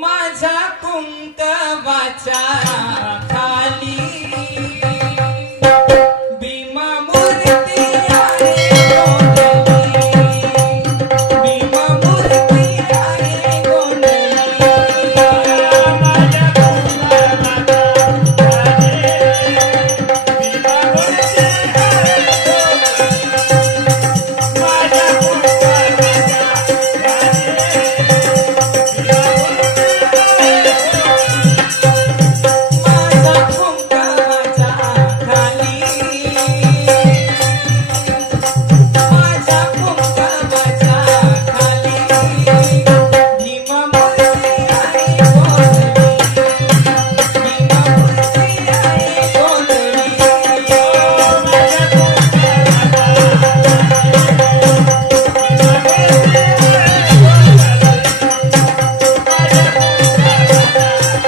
माझा कुंकवाचा खाली भीमा मूर्ती आहे गोंधळी, भीमा मूर्ती आहे गोंधळी. माझ्या कुंकवाचा खाली भीमा मूर्ती आहे गोंधळी, माझ्या कुंकवाचा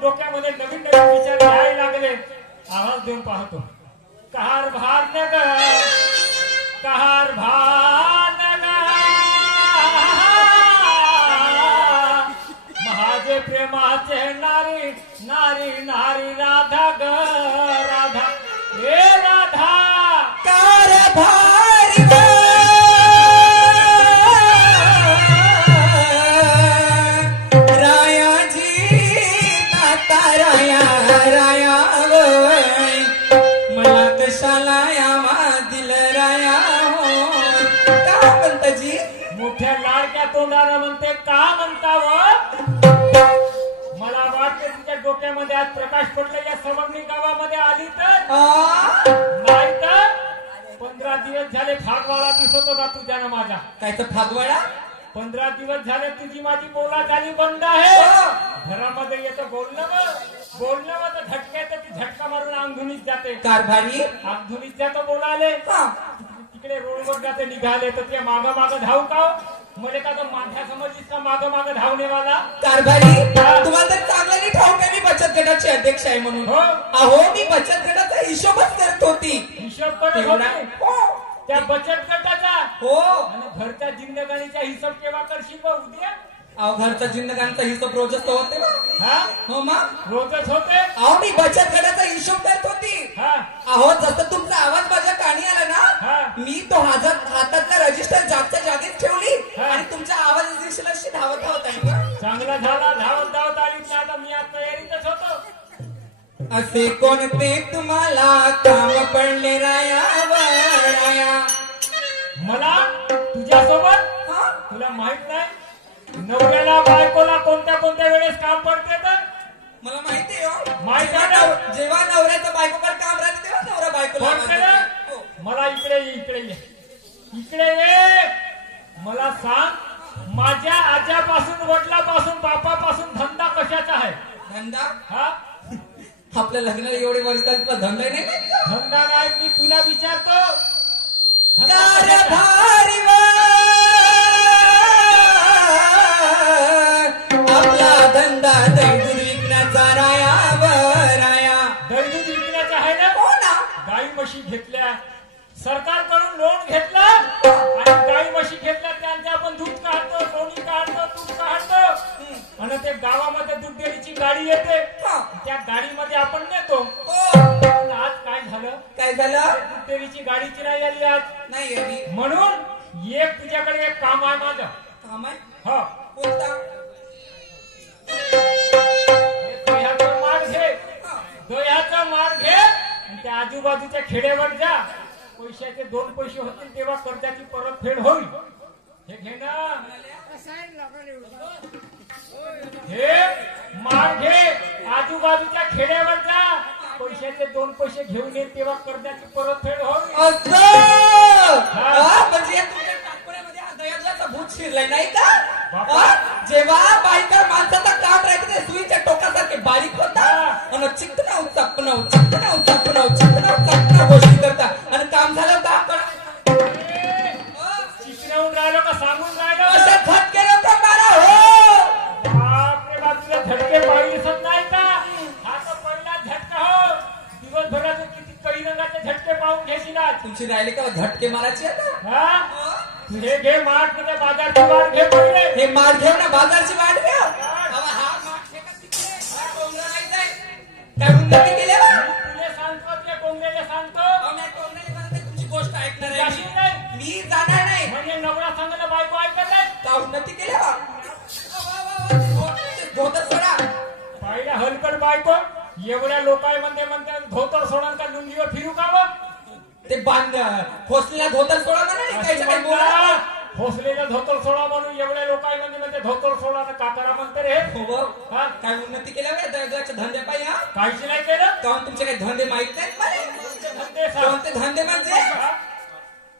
डोक्यामध्ये नवीन नवीन विचार यायला लागले. आवाज देऊन पाहतो. कहार भार नगर, कहार भार नगर, महाजे प्रेमाचे नारी नारी नारी राधा ग राधा हे राधा कार भार मोठ्या लाडक्या तोंडाला म्हणते का म्हणताव. मला वाटते तुझ्या डोक्यामध्ये आज प्रकाश पडले. या सवंगणी गावामध्ये आली तर नाही तर 15 दिवस झाले फागवाडा दिसत होता तुझ्या ना माझा. काय तर फागवाडा 15 दिवस झाले तुझी माझी बोला चाली बंद आहे. घरामध्ये येतं बोलणं तर झटका येतं. ती झटका मारून अंगधुनीच जाते. कारभारी अंगधुनीच जातो बोलाले. तिकडे रोडवर जाते निघाले तर ते माग धावू का मला का माझ्या समजीस का माग धावणेवाला. कारभारी तुम्हाला तर चांगलं नाही ठाऊक आहे मी बचत गटाची अध्यक्ष आहे म्हणून. अहो मी बचत गटाचा हिशोबच करत होती. हिशोब करत होती त्या बचत गटाचा. हो आणि घरच्या जिंदगानीचा हिशोब केव्हा करशील बा उद्या. अहो घरचा जिंदगानीचा हिशोब रोजच होते ना. हो मग रोजच होते. अहो मी बचत गटाचा हिशोब करत होती. अहो जसं तुमचा आवाज माझ्या कानी आला ना मी तो हातातला रजिस्टर जागच्या जागेत ठेवली आणि तुमच्या आवाज दिशेला धावत आहे. चांगला झाला धावत आली. आता मी आज तयारीतच होतो. असे कोणते तुम्हाला काम पडले राया मला तुझ्यासोबत तुला माहित नाही नवऱ्याला बायकोला कोणत्या धंदा हा आपल्या लग्नाला एवढे वर्ष झाली तुला धंदा नाही माहित का? धंदा नाही मी तुला विचारतो कारभारी आपला धंदा दैदूध विकण्याचा राया बराया. दैदूध विकण्याचा आहे ना हो ना. गाई म्हशी घेतल्या सरकारकडून लोन घेतला आणि गाई म्हशी घेतल्या त्यांचे आपण दूध काढतो लोणी काढतो दूध काढतो आणि ते गावामध्ये दूध डेअरीची गाडी येते त्या गाडीमध्ये आपण नेतो. पण आज काय झालं काय झालं दूध डेअरीची गाडीची नाही आली आज नाही आली. म्हणून एक तुझ्याकडे एक काम आहे माझं. काम आहे हा कोणता? दह्याचं मार घे दह्याचं मार घे आणि त्या आजूबाजूच्या खेड्यावर जा पैशाचे 2 पैसे होतील तेव्हा कर्जाची परतफेड होईल. हे घे ना हे मार घे आजूबाजूच्या खेड्यावर जा पैशाचे 2 पैसे घेऊन ये तेव्हा कर्जाची परतफेड होईल. म्हणजे तुमच्या टाकपड्यामध्ये हा दयाचा भूत शिरलाय नाही का? जेव्हा बायका माणसाचा काम राहायचं ते सुईच्या टोकासारखे बारीक होता आणि चिकटणाव चापणाव चिकटणाव चापणाव चिकटणाव चापणाव गोष्टी करता आणि काम झालं का शिकवून राहिलो का सांगून राहिलो असे झटके नको मारा हो. बापरे बाजूला झटके पाहिजे दिसत नाही का? हा तर पहिला झटका हो दिवसभराचे किती कडी रंगाचे झटके पाहून घेशील आज. तुमची राहिले का झटके मारायची आता? हा हे घे माठ तिथे बाजारची वाट घे पहिले हे माठ घेऊ ना बाजारची वाट घेऊ. हा माठ फेका तिकडे. हा डोंगर नाही जाय. काय उन्नती केली बा? तुले सांगतो त्या कोंबड्याला सांगतो मी टोमण्याला म्हणते तुमची गोष्ट ऐकणार आहे जाशील नाही मी जाणार नाही. म्हणजे नवरा सांगायला बायको ऐकत नाही. का उन्नती केली बा? धोतर सोडा. पाहिल्या हलकट बायको एवढ्या लोकांमध्ये म्हणते धोतर सोडा का लुंगीवर फिरू का व? ते बांध खोसलेला धोतर सोडा म्हणा असं म्हणता, खोसलेलं धोतर सोडा म्हणून एवढ्या लोकांमध्ये म्हणते धोतर सोडा तर काकारा म्हणते रे. हा काय उन्नती केल्या बा दर्जाच्या धंदे पाहिजे. हा काहीच नाही केलं काहून तुमचे काही धंदे माहित नाहीत मला? धंदे सांग. कोणते धंदे म्हणजे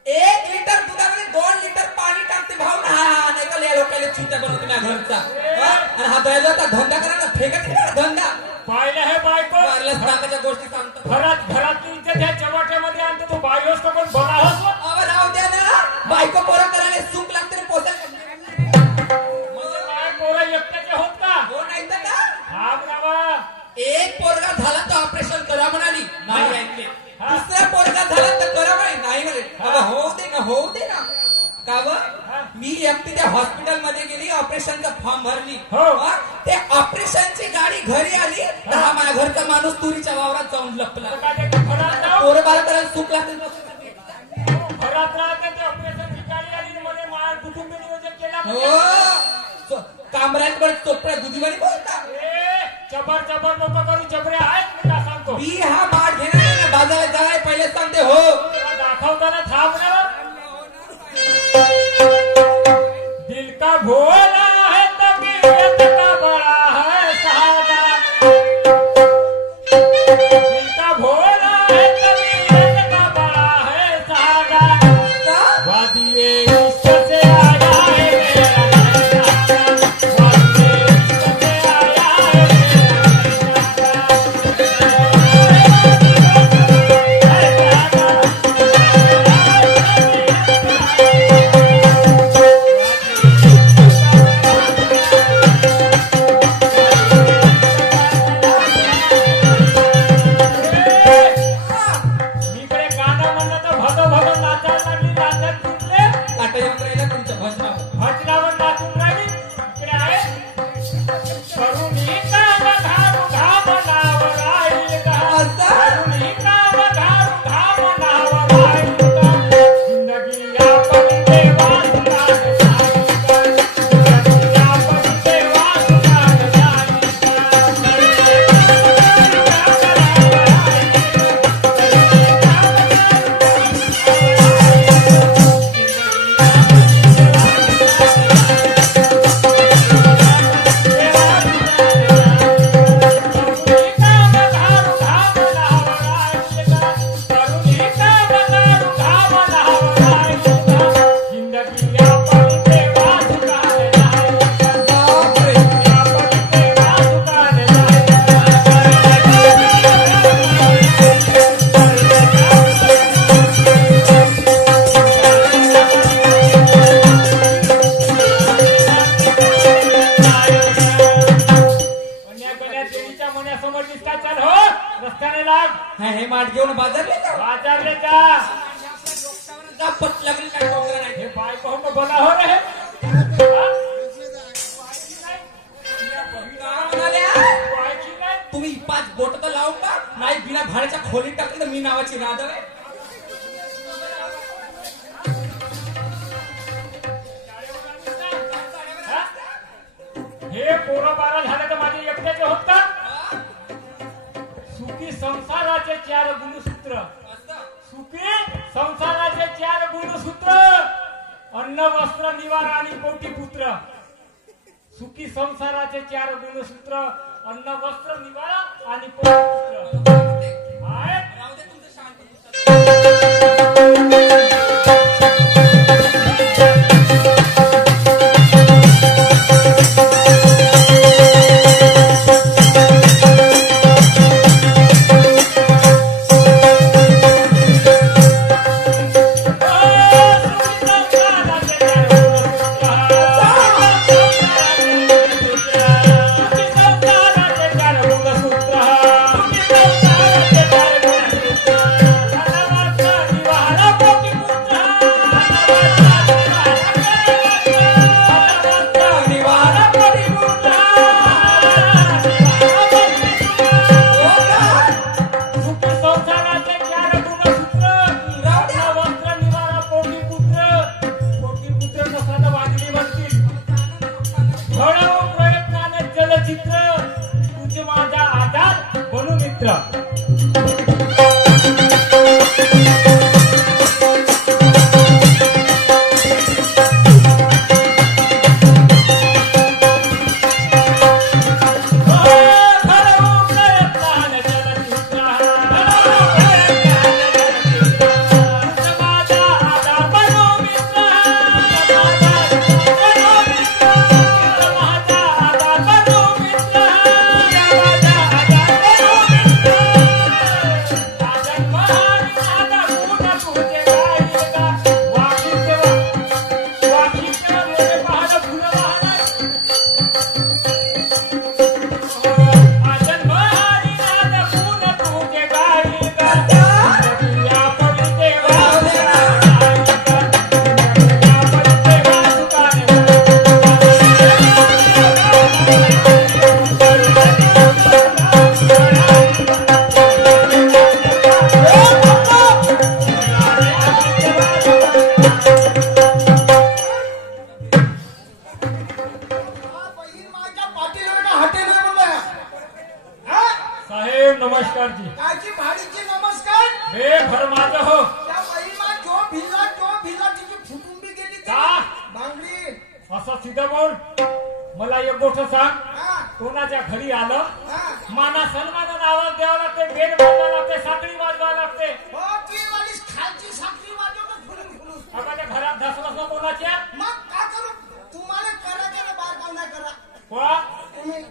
1 लिटर दुधामध्ये 2 लिटर पाणी टाकते भाऊ ना. हा नाही का या लोकांना चिंता बनवते माझ्या घरचा. आणि हा दर्जाचा धंदा करायला फेकत नाही धंदा. पाहिलं हे बायको नाकाच्या गोष्टी सांगतो. घरातली इज्जत ह्या चमाट्यामध्ये आणते तू बाई असतो पण बरा होतो. अहो राहू द्या ना बायको पोरं करायला सुख लागते पोसायला म्हणजे काय पोरं एकट्याचे होत का? हो नाही तर का? हा बाबा एक पोरगा झाला तर ऑपरेशन करा म्हणाली नाही ऐकले. हा. दुसरा पोरगा झाला तर करा म्हणे नाही म्हणे. अगं होऊ दे ना होऊ दे ना. का व मी एकटी त्या हॉस्पिटल मध्ये गेली ऑपरेशनचा फॉर्म भरली. हो. ते ऑपरेशनची गाडी घरी आली तर हा माझ्या घरचा माणूस तुरीच्या वावरात जाऊन लपला. काय ते घरात जाऊ पोरं बाळ करायला सुख लागते. घरात राहते ते ऑपरेशनची गाडी आली मध्ये माळ कुटुंब नियोजन केला हो कामऱ्यांकडे चोपड्या दुधीवाणी बोलता. चबर चबर लोक करू चबरे आहेत मी सांगतो. मी हा माठ घेणार नाही ना बाजारात जाणार पहिले सांगते हो. दाखवताना थांब ना दिल का भोला है तबीयत का बड़ा है सहारा. दिल का भोला है तबीयत का बड़ा है सहारा. वादिये इश्क से आया है मेरा नैना. वादिये इश्क से आया है मेरा नैना. समजलीस काय? चल हो रस्त्याने लाग. हे माठ घेऊन बाजारले का? बाजारले जा. पत लागली काय डोंगर नाही. हे बायको हो बोला हो रे. तुम्ही 5 बोट तर लावून का नाही? बिना भाड्याच्या खोलीत टाकलं तर मी नावाची राधव आहे. हे पोरं बारा झाले तर माझे एकट्याचे होत का? सुखी संसाराचे 4 गुणसूत्र. सुखी संसाराचे 4 गुणसूत्र. अन्न वस्त्र निवारा आणि पोटी पुत्र. सुखी संसाराचे 4 गुणसूत्र. अन्न वस्त्र निवारा आणि पोटी पुत्र. तुझे माझा आधार बनू मित्र. साहेब नमस्कार जी. काची भाडीची नमस्कार. हे घर माझं हो. त्या बाईमा जो भिला तिची फुटून बी गेली का? बांगडी. असं सीधा बोल. मला एक गोष्ट सांग. हा, कोणाच्या घरी आलं हा. माना सन्मानानं आवाज द्यावा लागते, बेल वाजवावं लागते, साखळी वाजवावं लागते. हो, ती वालीच खालची साखळी वाजवतो फुलून. आपल्या घरात धसलं असं कोणाच्या? मग काय करू? तुम्हाला करा बार काम नाही करा. वा तुम्ही